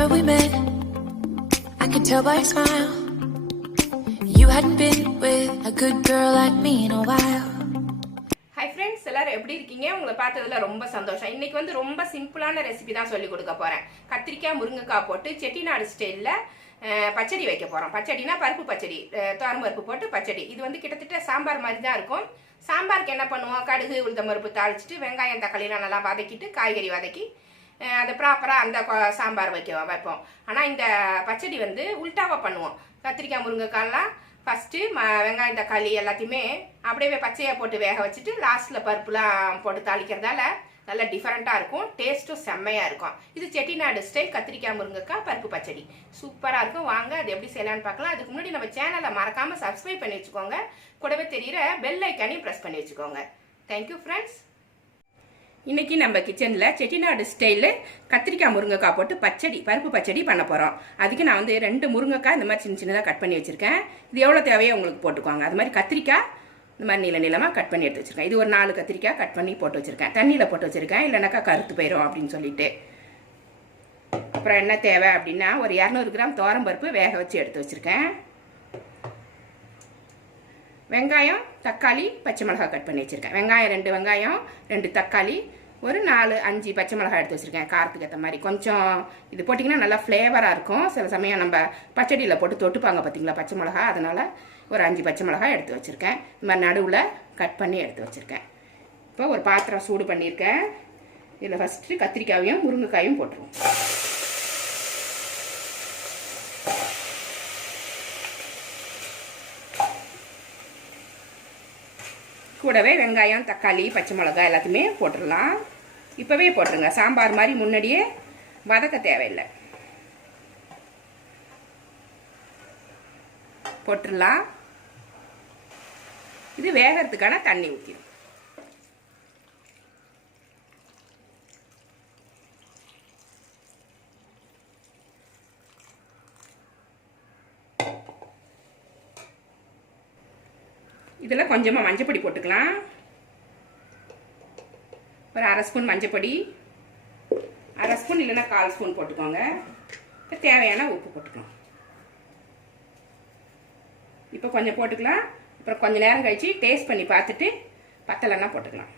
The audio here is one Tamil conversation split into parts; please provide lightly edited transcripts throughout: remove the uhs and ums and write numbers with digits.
Remember we met, I could tell by your smile. You hadn't been with a good girl like me in a while. Hi friends, எல்லாரும் எப்படி இருக்கீங்க? உங்களை பார்த்ததுல ரொம்ப சந்தோஷம். இன்னைக்கு வந்து ரொம்ப சிம்பிளான ரெசிபி தான் சொல்லி கொடுக்க போறேன். கத்திரிக்காய் முருங்கைக்காய் போட்டு செட்டிநாடு ஸ்டைல்ல பச்சடி வைக்க போறோம். பச்சடினா பருப்பு பச்சடி, தோரம் பருப்பு போட்டு பச்சடி. இது வந்து கிட்டத்தட்ட சாம்பார் மாதிரி தான் இருக்கும். சாம்பாருக்கு என்ன பண்ணுவோம்? கடுகு உளுத்தம் பருப்பு தாளிச்சிட்டு வெங்காயம் தக்காளிலாம் நல்லா வதக்கிட்டு காய்கறி வதக்கி அதை ப்ராப்பராக அந்த சாம்பார் வைப்போம். ஆனால் இந்த பச்சடி வந்து உல்டாவாக பண்ணுவோம். கத்திரிக்காய் முருங்கைக்காய்லாம் ஃபஸ்ட்டு வெங்காயம் தக்காளி எல்லாத்தையுமே அப்படியே பச்சையாக போட்டு வேக வச்சுட்டு லாஸ்ட்டில் பருப்புலாம் போட்டு தாளிக்கிறதால நல்லா டிஃப்ரெண்ட்டாக இருக்கும், டேஸ்ட்டும் செம்மையாக இருக்கும். இது செட்டிநாடு ஸ்டைல் கத்திரிக்காய் முருங்கைக்காய் பருப்பு பச்சடி சூப்பராக இருக்கும். வாங்க அது எப்படி செய்யலான்னு பார்க்கலாம். அதுக்கு முன்னாடி நம்ம சேனலை மறக்காமல் சப்ஸ்கிரைப் பண்ணி வச்சுக்கோங்க. கூடவே தெரிகிற பெல் ஐக்கானையும் ப்ரெஸ் பண்ணி வச்சுக்கோங்க. Thank you friends. இன்னைக்கு நம்ம கிச்சனில் செட்டிநாடு ஸ்டைலு கத்திரிக்காய் முருங்கைக்காய் போட்டு பச்சடி, பருப்பு பச்சடி பண்ண போகிறோம். அதுக்கு நான் வந்து 2 முருங்கைக்காய் இந்த மாதிரி சின்ன சின்னதாக கட் பண்ணி வச்சுருக்கேன். இது எவ்வளோ தேவையோ உங்களுக்கு போட்டுக்கோங்க. அது மாதிரி கத்திரிக்காய் இந்த மாதிரி நீளமாக கட் பண்ணி எடுத்து வச்சுருக்கேன். இது ஒரு 4 கத்திரிக்காய் கட் பண்ணி போட்டு வச்சுருக்கேன். தண்ணியில் போட்டு வச்சுருக்கேன், இல்லைனாக்கா கருத்து போயிடும் அப்படின்னு சொல்லிட்டு. அப்புறம் என்ன தேவை அப்படின்னா ஒரு 200 கிராம் தோரம் பருப்பு வேக வச்சு எடுத்து வச்சுருக்கேன். வெங்காயம் தக்காளி பச்சை மிளகாய் கட் பண்ணி வச்சுருக்கேன். வெங்காயம் 2 வெங்காயம் 2 தக்காளி ஒரு 4-5 பச்சை மிளகாய் எடுத்து வச்சுருக்கேன். காரத்துக்கு ஏற்ற மாதிரி கொஞ்சம் இது போட்டிங்கன்னா நல்லா ஃப்ளேவராக இருக்கும். சில சமயம் நம்ம பச்சடியில் போட்டு தொட்டுப்பாங்க பார்த்தீங்களா பச்சை மிளகாய், அதனால் ஒரு 5 பச்சை மிளகாய் எடுத்து வச்சுருக்கேன். இந்த மாதிரி நடுவில் கட் பண்ணி எடுத்து வச்சுருக்கேன். இப்போ ஒரு பாத்திரம் சூடு பண்ணியிருக்கேன். இதில் ஃபஸ்ட்டு கத்திரிக்காயும் முருங்கைக்காயும் போட்டுருவோம். கூடவே வெங்காயம் தக்காளி பச்சை மிளகாய் எல்லாத்தையுமே போட்டுடலாம். இப்போவே போட்டுருங்க, சாம்பார் மாதிரி முன்னாடியே வதக்க தேவையில்லை. போட்டுடலாம். இது வேகிறதுக்கான தண்ணி ஊற்றிடும். இதில் கொஞ்சமாக மஞ்சப்பொடி போட்டுக்கலாம். ஒரு 1/2 ஸ்பூன் மஞ்சப்பொடி, 1/2 ஸ்பூன் இல்லைன்னா 1/4 ஸ்பூன் போட்டுக்கோங்க. இப்போ தேவையான உப்பு போட்டுக்கலாம். இப்போ கொஞ்சம் போட்டுக்கலாம். அப்புறம் கொஞ்சம் நேரம் கழிச்சு டேஸ்ட் பண்ணி பார்த்துட்டு பத்தலைன்னா போட்டுக்கலாம்.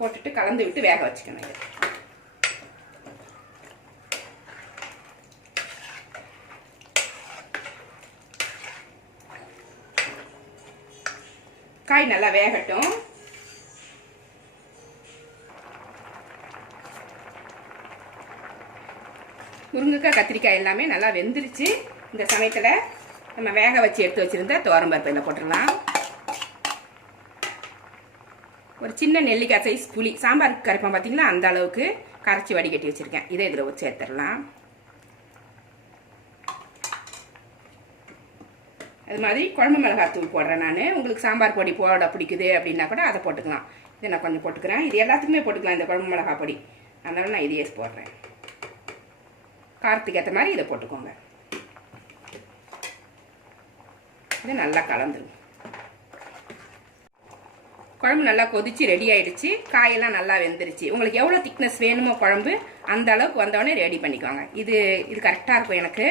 போட்டுட்டு கலந்து விட்டு வேக வச்சுக்கணும். இது காய் நல்லா வேகட்டும். முருங்கைக்காய் கத்திரிக்காய் எல்லாமே நல்லா வெந்துருச்சு. இந்த சமயத்தில் நம்ம வேக வச்சு எடுத்து வச்சுருந்த துவரம் பருப்பு இதில் போட்டுடலாம். ஒரு சின்ன நெல்லிக்காய் சைஸ் புளி, சாம்பாருக்கு கரைப்போம் பார்த்தீங்களா, அந்த அளவுக்கு கரைச்சி வடிகட்டி வச்சுருக்கேன். இதை இதில் வச்சு சேர்த்துடலாம். அது மாதிரி குழம்பு மிளகாய் தூள் போடுறேன் நான். உங்களுக்கு சாம்பார் பொடி போட பிடிக்குது அப்படின்னா கூட அதை போட்டுக்கலாம். இதை நான் கொஞ்சம் போட்டுக்கிறேன். இது எல்லாத்துக்குமே போட்டுக்கலாம் இந்த குழம்பு மிளகாய் பொடி, அதனால நான் இதையே போடுறேன். காரத்துக்கு ஏற்ற மாதிரி இதை போட்டுக்கோங்க. இது நல்லா கலந்துடும். குழம்பு நல்லா கொதிச்சு ரெடி ஆயிடுச்சு. காயெல்லாம் நல்லா வெந்துருச்சு. உங்களுக்கு எவ்வளோ திக்னஸ் வேணுமோ குழம்பு அந்த அளவுக்கு வந்தோடனே ரெடி பண்ணிக்கோங்க. இது கரெக்டாக இருக்கும் எனக்கு.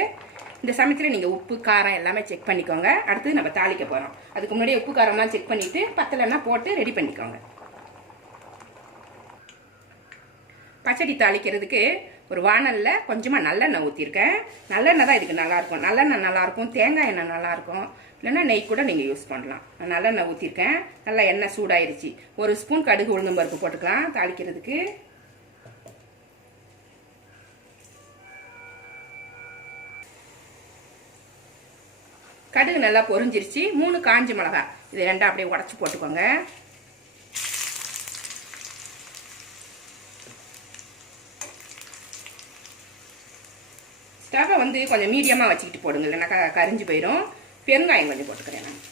இந்த சமயத்தில் நீங்கள் உப்பு காரம் எல்லாமே செக் பண்ணிக்கோங்க. அடுத்து நம்ம தாளிக்க போகிறோம். அதுக்கு முன்னாடியே உப்பு காரம்லாம் செக் பண்ணிவிட்டு பத்தலைன்னா போட்டு ரெடி பண்ணிக்கோங்க. பச்சடி தாளிக்கிறதுக்கு ஒரு வானலில் கொஞ்சமாக நல்லெண்ணெய் ஊற்றிருக்கேன். நல்லெண்ணெய் தான் இதுக்கு நல்லாயிருக்கும். நல்லெண்ணெய் நல்லாயிருக்கும், தேங்காய் எண்ணெய் நல்லாயிருக்கும், இல்லைன்னா நெய் கூட நீங்கள் யூஸ் பண்ணலாம். நான் நல்லெண்ணெய் ஊற்றிருக்கேன். நல்லா எண்ணெய் சூடாயிருச்சு. 1 ஸ்பூன் கடுகு உளுந்தம் பருப்பு போட்டுக்கலாம் தாளிக்கிறதுக்கு. கடுகு நல்லா பொரிஞ்சிருச்சு. 3 காஞ்ச மிளகாய் இது 2 அப்படியே உடச்சி போட்டுக்கோங்க. ஸ்டவ்வை வந்து கொஞ்சம் மீடியமாக வச்சுக்கிட்டு போடுங்க, இல்லைனாக்கா கரிஞ்சு போயிடும். பெருங்காயம் கொஞ்சம் போட்டுக்கிறேன் நான்.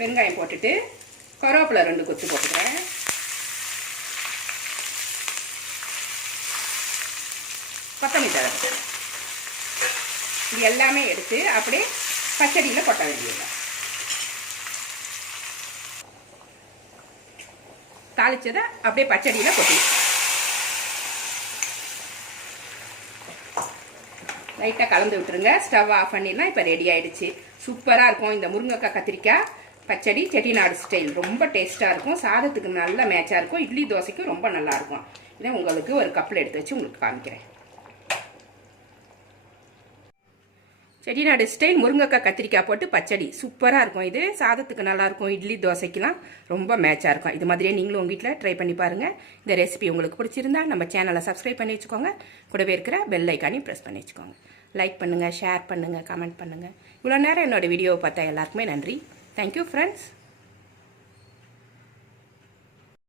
பெருங்காயம் போட்டுட்டு கருவேப்பிலை 2 கொத்து போட்டுக்கிறேன். கொத்தமல்லி தழை இது எல்லாமே எடுத்து அப்படியே பச்சடியில் கொட்ட வேண்டியது. தாளிச்சதை அப்படியே பச்சடியில் கொட்டி லைட்டாக கலந்து விட்டுருங்க. ஸ்டவ் ஆஃப் பண்ணிடலாம். இப்போ ரெடி ஆயிடுச்சு. சூப்பராக இருக்கும் இந்த முருங்கைக்காய் கத்திரிக்காய் பச்சடி செட்டிநாடு ஸ்டைல். ரொம்ப டேஸ்ட்டாக இருக்கும். சாதத்துக்கு நல்ல மேட்சாக இருக்கும். இட்லி தோசைக்கும் ரொம்ப நல்லாயிருக்கும். இதை உங்களுக்கு ஒரு கப்பில் எடுத்து வச்சு உங்களுக்கு காமிக்கிறேன். செட்டிநாடு ஸ்டைல் முருங்கைக்காய் கத்திரிக்காய் போட்டு பச்சடி சூப்பராக இருக்கும். இது சாதத்துக்கு நல்லாயிருக்கும். இட்லி தோசைக்கெலாம் ரொம்ப மேட்சாக இருக்கும். இது மாதிரியே நீங்களும் உங்கள் வீட்டில் ட்ரை பண்ணி பாருங்கள். இந்த ரெசிபி உங்களுக்கு பிடிச்சிருந்தா நம்ம சேனலை சப்ஸ்கிரைப் பண்ணி வச்சுக்கோங்க. கூடவே இருக்கிற பெல் ஐக்கானையும் ப்ரெஸ் பண்ணி வச்சுக்கோங்க. லைக் பண்ணுங்கள், ஷேர் பண்ணுங்கள், கமெண்ட் பண்ணுங்கள். இவ்வளோ நேரம் என்னோடய வீடியோவை பார்த்தா எல்லாருக்குமே நன்றி. Thank you friends.